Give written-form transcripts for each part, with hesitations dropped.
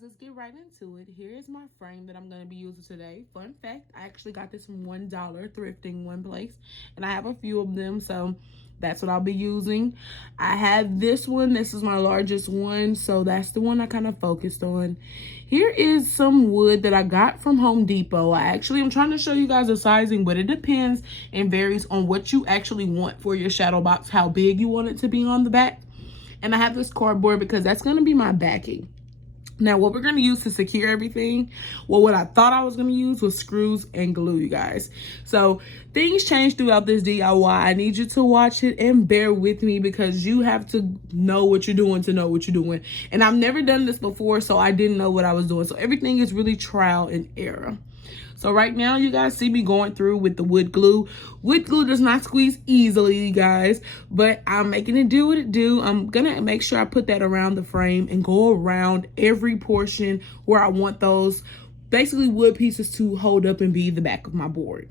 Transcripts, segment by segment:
Let's get right into it. Here is my frame that I'm going to be using today. Fun fact, I actually got this from $1 thrifting one place, and I have a few of them, so that's what I'll be using. I have this one. This is my largest one, so that's the one I kind of focused on. Here is some wood that I got from Home Depot. I actually am trying to show you guys the sizing, but it depends and varies on what you actually want for your shadow box, how big you want it to be on the back. And I have this cardboard because that's going to be my backing. Now, what we're going to use to secure everything, well, what I thought I was going to use was screws and glue, you guys. So things change throughout this DIY. I need you to watch it and bear with me because you have to know what you're doing to know what you're doing. And I've never done this before, so I didn't know what I was doing. So everything is really trial and error. So right now, you guys see me going through with the wood glue. Wood glue does not squeeze easily, you guys, but I'm making it do what it do. I'm gonna make sure I put that around the frame and go around every portion where I want those basically wood pieces to hold up and be the back of my board.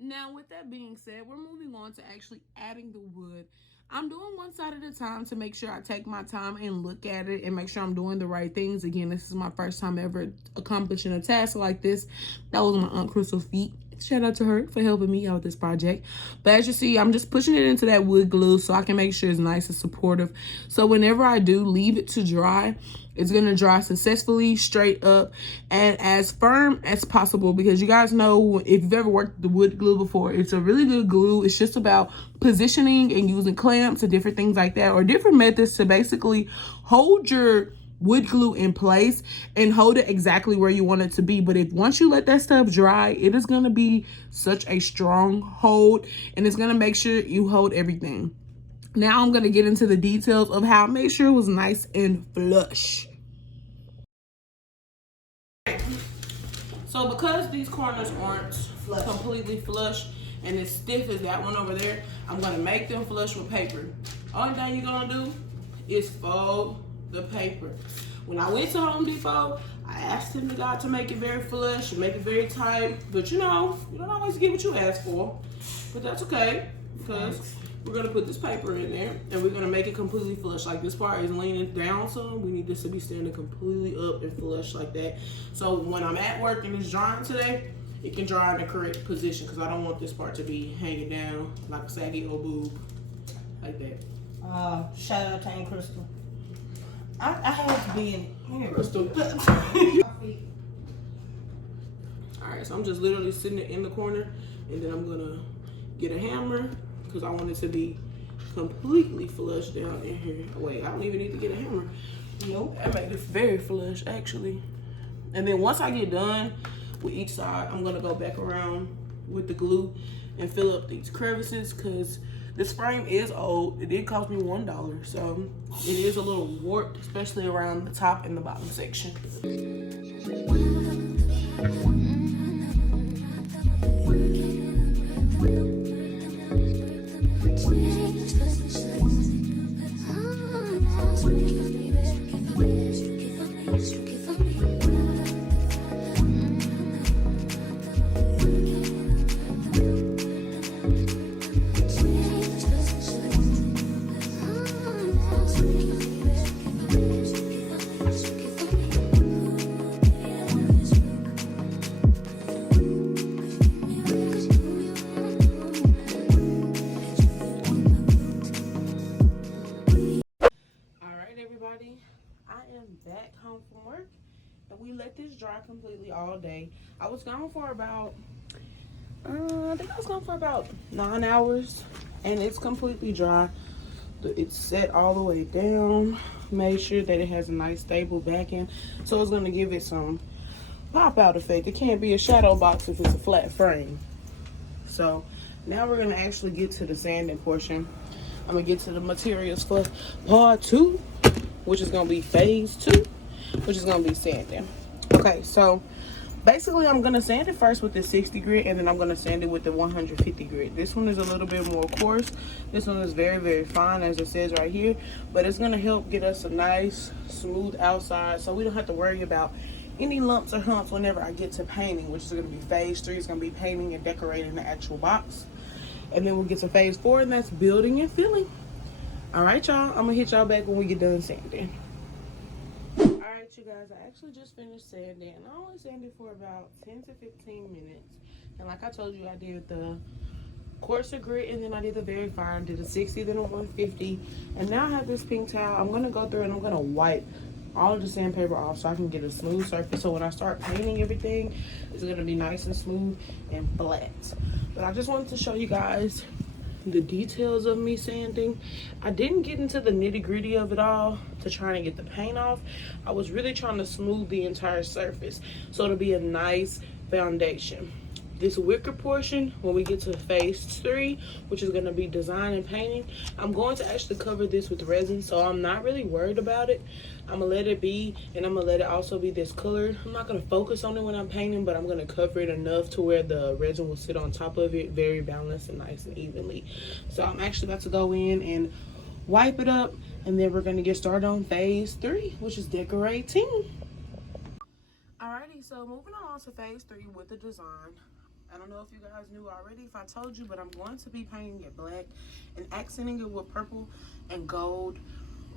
Now, with that being said, we're moving on to actually adding the wood. I'm doing one side at a time to make sure I take my time and look at it and make sure I'm doing the right things. Again, this is my first time ever accomplishing a task like this. That was my Aunt Crystal's feat. Shout out to her for helping me out with this project. But as you see, I'm just pushing it into that wood glue so I can make sure it's nice and supportive. So whenever I do leave it to dry, it's going to dry successfully, straight up, and as firm as possible. Because you guys know, if you've ever worked with the wood glue before, it's a really good glue. It's just about positioning and using clamps and different things like that, or different methods to basically hold your wood glue in place and hold it exactly where you want it to be. But if once you let that stuff dry, it is going to be such a strong hold, and it's going to make sure you hold everything. Now I'm going to get into the details of how I made sure it was nice and flush. So because these corners aren't completely flush and as stiff as that one over there, I'm going to make them flush with paper. Only thing you're going to do is fold the paper. When I went to Home Depot, I asked him, the guy, to make it very flush and make it very tight. But you know, you don't always get what you ask for. But that's okay, because we're going to put this paper in there and we're going to make it completely flush. Like, this part is leaning down some. We need this to be standing completely up and flush like that. So when I'm at work and it's drying today, it can dry in the correct position, because I don't want this part to be hanging down like a saggy old boob like that. Shout out to Aunt Crystal. I had to be in Crystal. Alright, so I'm just literally sitting in the corner, and then I'm gonna get a hammer because I want it to be completely flush down in here. Wait, I don't even need to get a hammer. Nope, I make this very flush actually. And then once I get done with each side, I'm gonna go back around with the glue and fill up these crevices, because this frame is old. It did cost me $1, so it is a little warped, especially around the top and the bottom section. I am back home from work, and we let this dry completely all day. I was gone for about, I think I was gone for about 9 hours, and it's completely dry. It's set all the way down. Made sure that it has a nice stable backing, so it's gonna give it some pop out effect. It can't be a shadow box if it's a flat frame. So now we're gonna actually get to the sanding portion. I'm gonna get to the materials for part 2, which is gonna be phase 2, which is gonna be sanding. Okay, so Basically, I'm gonna sand it first with the 60 grit, and then I'm gonna sand it with the 150 grit. This one is a little bit more coarse. This one is very, very fine, as it says right here. But it's gonna help get us a nice, smooth outside, so we don't have to worry about any lumps or humps whenever I get to painting, which is gonna be phase 3. It's gonna be painting and decorating the actual box. And then we'll get to phase 4, and that's building and filling. All right, y'all. I'm gonna hit y'all back when we get done sanding. Alright, you guys, I actually just finished sanding, and I only sanded for about 10 to 15 minutes. And like I told you, I did the coarser grit, and then I did the very fine, did a 60, then a 150. And now I have this pink towel. I'm going to go through and I'm going to wipe all of the sandpaper off so I can get a smooth surface. So when I start painting everything, it's going to be nice and smooth and flat. But I just wanted to show you guys the details of me sanding. I didn't get into the nitty-gritty of it all to try to get the paint off. I was really trying to smooth the entire surface so it'll be a nice foundation. This wicker portion, when we get to phase 3, which is going to be design and painting, I'm going to actually cover this with resin, so I'm not really worried about it. I'm going to let it be, and I'm going to let it also be this color. I'm not going to focus on it when I'm painting, but I'm going to cover it enough to where the resin will sit on top of it, very balanced and nice and evenly. So I'm actually about to go in and wipe it up, and then we're going to get started on phase 3, which is decorating. Alrighty, so moving on to phase 3 with the design. I don't know if you guys knew already, if I told you, but I'm going to be painting it black and accenting it with purple and gold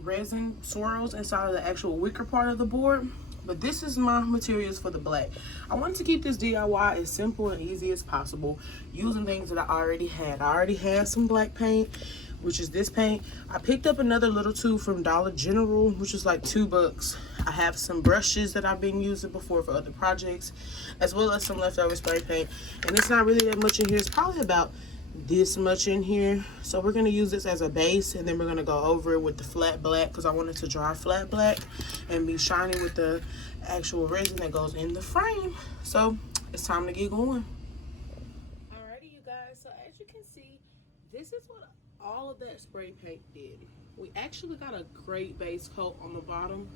resin swirls inside of the actual wicker part of the board. But this is my materials for the black. I wanted to keep this DIY as simple and easy as possible, using things that I already had. I already had some black paint, which is this paint. I picked up another little tube from Dollar General, which is like $2. I have some brushes that I've been using before for other projects, as well as some leftover spray paint. And it's not really that much in here. It's probably about this much in here. So we're going to use this as a base, and then we're going to go over it with the flat black, because I want it to dry flat black and be shiny with the actual resin that goes in the frame. So it's time to get going. Alrighty, you guys. So as you can see, this is what all of that spray paint did. We actually got a great base coat on the bottom,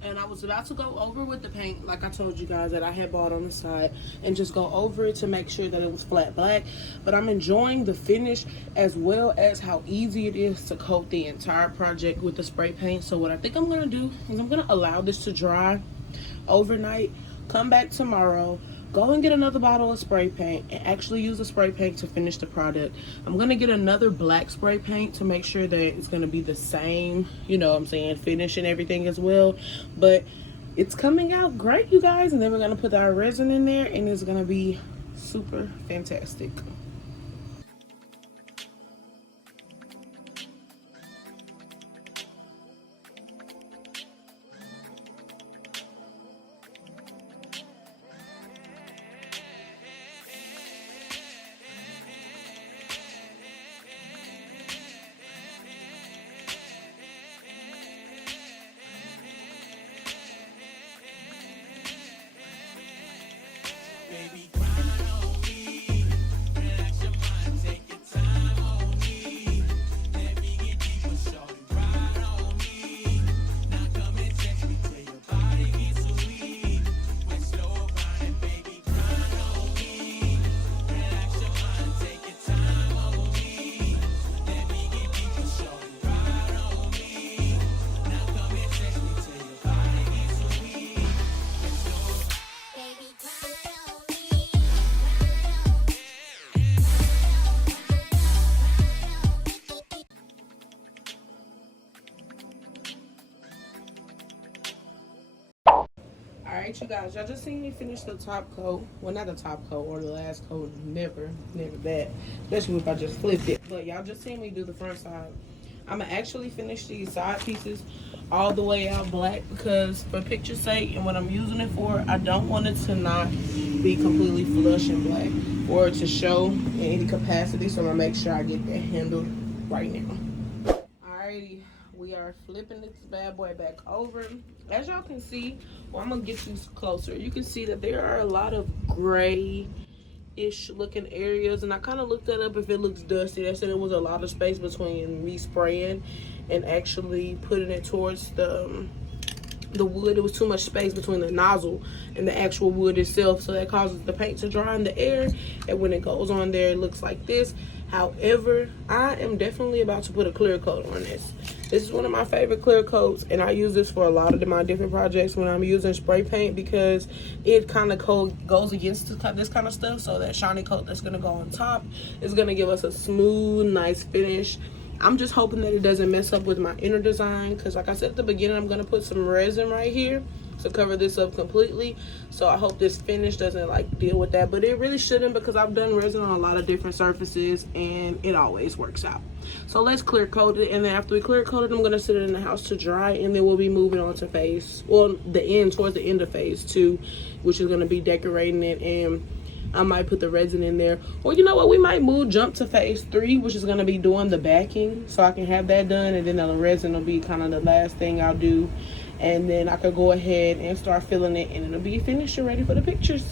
and I was about to go over with the paint, like I told you guys, that I had bought on the side, and just go over it to make sure that it was flat black. But I'm enjoying the finish, as well as how easy it is to coat the entire project with the spray paint. So what I think I'm gonna do is I'm gonna allow this to dry overnight, come back tomorrow, go and get another bottle of spray paint, and actually use the spray paint to finish the product. I'm gonna get another black spray paint to make sure that it's gonna be the same, you know what I'm saying, finish and everything as well. But it's coming out great, you guys. And then we're gonna put our resin in there, and it's gonna be super fantastic. Alright, you guys, y'all just seen me finish the top coat. Well, not the top coat or the last coat. Never that. Especially if I just flipped it. But y'all just seen me do the front side. I'm going to actually finish these side pieces all the way out black, because for picture's sake and what I'm using it for, I don't want it to not be completely flush and black, or to show in any capacity. So I'm going to make sure I get that handled right now. Alrighty. We are flipping this bad boy back over. As y'all can see, well, I'm gonna get you closer. You can see that there are a lot of gray-ish looking areas, and I kind of looked that up if it looks dusty. They said it was a lot of space between me spraying and actually putting it towards the the wood. It was too much space between the nozzle and the actual wood itself, so that causes the paint to dry in the air, and when it goes on there it looks like this. However, I am definitely about to put a clear coat on this. This is one of my favorite clear coats, and I use this for a lot of my different projects when I'm using spray paint, because it kind of goes against this kind of stuff. So that shiny coat that's going to go on top is going to give us a smooth, nice finish. I'm just hoping that it doesn't mess up with my inner design, because like I said at the beginning, I'm going to put some resin right here to cover this up completely. So I hope this finish doesn't like deal with that, but it really shouldn't, because I've done resin on a lot of different surfaces and it always works out. So let's clear coat it, and then after we clear coat it, I'm going to sit it in the house to dry, and then we'll be moving on to phase, well, towards the end of phase 2, which is going to be decorating it, and I might put the resin in there. Or you know what, we might jump to phase 3, which is going to be doing the backing, so I can have that done, and then the resin will be kind of the last thing I'll do, and then I could go ahead and start filling it, and it'll be finished and ready for the pictures.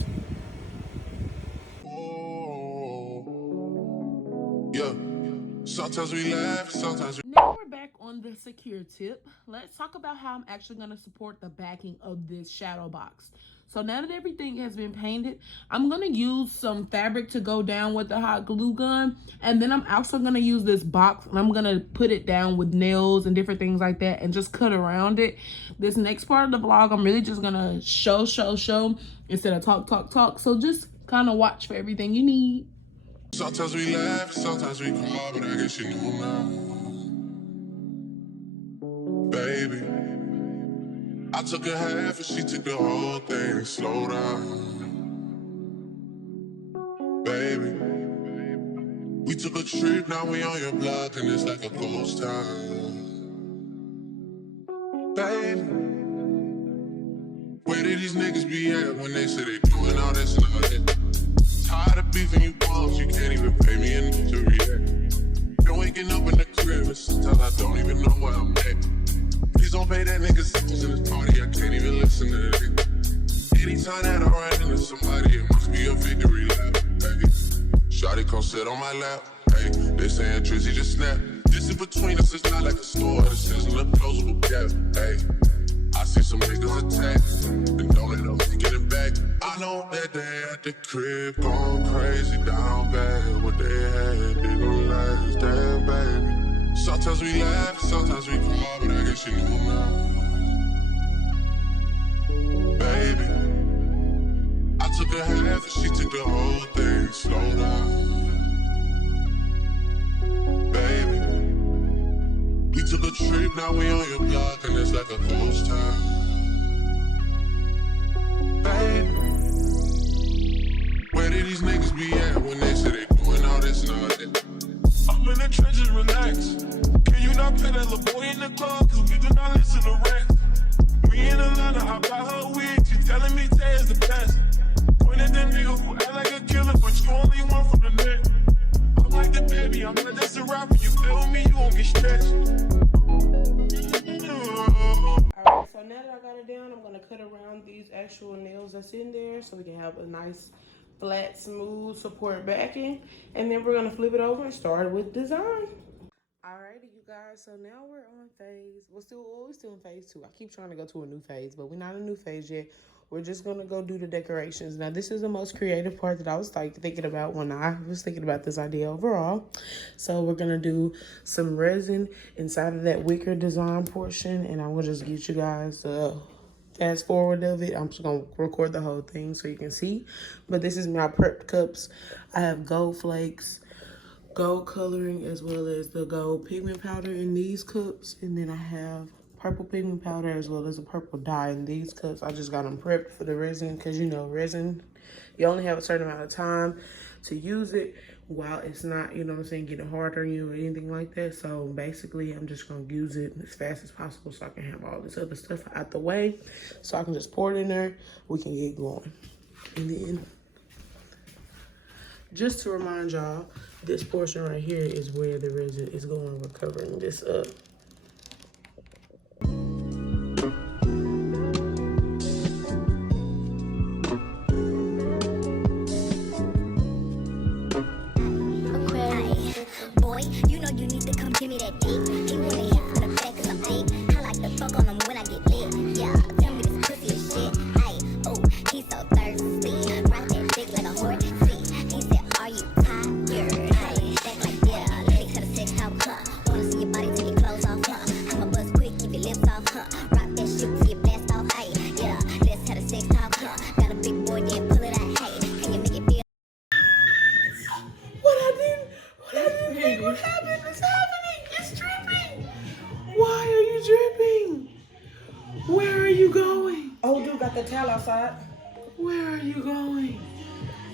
Yeah. Sometimes we laugh, sometimes we... Now we're back on the secure tip. Let's talk about how I'm actually going to support the backing of this shadow box. So now that everything has been painted, I'm going to use some fabric to go down with the hot glue gun. And then I'm also going to use this box, and I'm going to put it down with nails and different things like that and just cut around it. This next part of the vlog, I'm really just going to show instead of talk. So just kind of watch for everything you need. Sometimes we laugh, sometimes we cry, but I guess you know now. Baby, I took a half and she took the whole thing. Slow down. Baby, we took a trip, now we on your block and it's like a ghost town. Baby, where did these niggas be at when they say they doing all this and all that? Tired of beefing you bums, you can't even pay me enough to react. Been waking up in the crib and sometimes I don't even know where I'm at. Please don't pay that nigga songs in this party, I can't even listen to it. Anytime that I run into somebody, it must be a victory lap, baby. Shawty come sit on my lap, hey. They saying Drizzy just snap. This is between us, it's not like a store, this isn't a closable gap, hey. I see some niggas attack, and don't let them get it back. I know that they at the crib going crazy, down bad. What they had didn't last, damn baby. Sometimes we laugh, sometimes we cry, but I guess you know now. Baby, I took a half and she took the whole thing. Slow down. Baby, we took a trip, now we on your block and it's like a ghost town. Baby, where did these niggas be at when they say they doing all this and all that? I'm in the trenches, relax. Can you not play that little boy in the club? Cause we do not listen to rap. We in Atlanta, I buy her wig. She telling me Tay is the best. Point at the nigga who act like a killer, but you only one from the net. I'm like the baby, I'm not just a rapper. You feel me, you won't get stretched. Alright, so now that I got it down, I'm gonna cut around these actual nails that's in there so we can have a nice flat, smooth support backing, and then we're gonna flip it over and start with design. Alrighty, you guys, so now we're on phase, we're still in phase 2. I keep trying to go to a new phase, but we're not in a new phase yet. We're just gonna go do the decorations. Now this is the most creative part that I was like thinking about when I was thinking about this idea overall. So we're gonna do some resin inside of that wicker design portion, and I'm gonna just get you guys fast forward of it. I'm just gonna record the whole thing so you can see. But this is my prepped cups. I have gold flakes, gold coloring, as well as the gold pigment powder in these cups, and then I have purple pigment powder as well as a purple dye in these cups. I just got them prepped for the resin, because you know resin, you only have a certain amount of time to use it while it's not, you know what I'm saying, getting hard on you or anything like that. So basically I'm just gonna use it as fast as possible so I can have all this other stuff out the way, so I can just pour it in there, we can get going. And then just to remind y'all, this portion right here is where the resin is going. We're covering this up. Boy, you know you need to come give me that dick. He wanna hit from the back 'cause I'm thick. I like to fuck on him when I get lit. Yeah. What happened? It's happening. It's dripping. Why are you dripping? Where are you going? Oh, dude got the towel outside. Where are you going?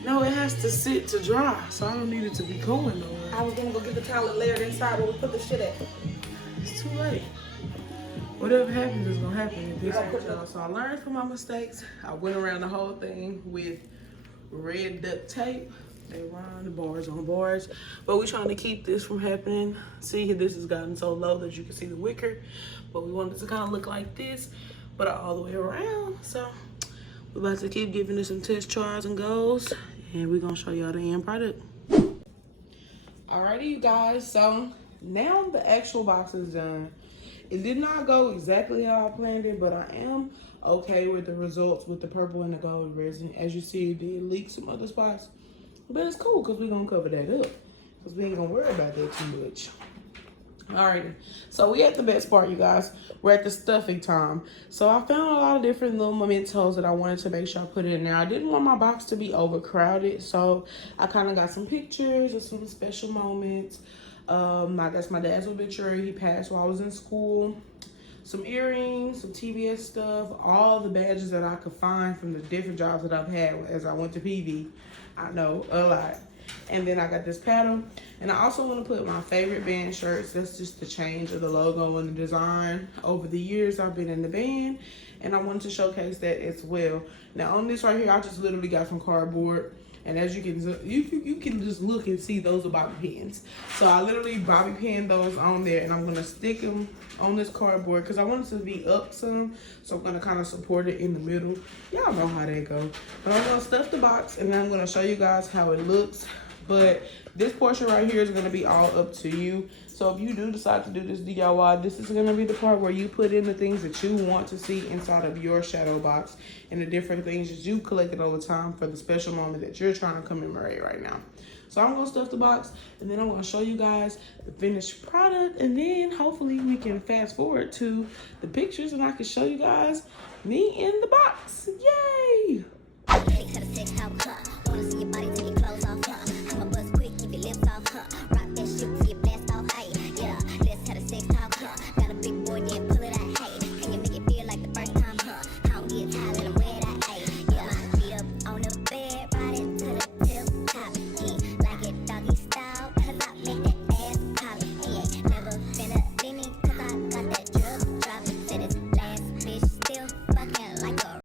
No, it has to sit to dry, so I don't need it to be going nowhere. I was gonna go get the towel and lay it inside where we put the shit at. It's too late. Whatever happens is gonna happen at this point, y'all. So I learned from my mistakes. I went around the whole thing with red duct tape. They run the bars on bars. But we're trying to keep this from happening. See, this has gotten so low that you can see the wicker. But we wanted it to kind of look like this, but all the way around. So we're about to keep giving it some test tries and goes. And we're gonna show y'all the end product. Alrighty, you guys. So now the actual box is done. It did not go exactly how I planned it, but I am okay with the results with the purple and the gold resin. As you see, it did leak some other spots, but it's cool because we're gonna cover that up because we ain't gonna worry about that too much. Alrighty, so we at the best part, you guys. We're at the stuffing time. So I found a lot of different little mementos that I wanted to make sure I put in there. I didn't want my box to be overcrowded, so I kind of got some pictures of some special moments. I guess my dad's obituary, he passed while I was in school. Some earrings, some TBS stuff, all the badges that I could find from the different jobs that I've had as I went to PV. I know, a lot. And then I got this paddle. And I also want to put my favorite band shirts. That's just the change of the logo and the design. Over the years, I've been in the band, and I wanted to showcase that as well. Now on this right here, I just literally got some cardboard. And as you can just look and see, those are bobby pins. So I literally bobby pinned those on there, and I'm gonna stick them on this cardboard because I want it to be up some. So I'm gonna kind of support it in the middle. Y'all know how that go. But I'm gonna stuff the box, and then I'm gonna show you guys how it looks. But this portion right here is gonna be all up to you. So if you do decide to do this DIY, this is gonna be the part where you put in the things that you want to see inside of your shadow box and the different things that you collected over time for the special moment that you're trying to commemorate right now. So I'm gonna stuff the box, and then I'm gonna show you guys the finished product, and then hopefully we can fast forward to the pictures and I can show you guys me in the box. Yay! They could've said how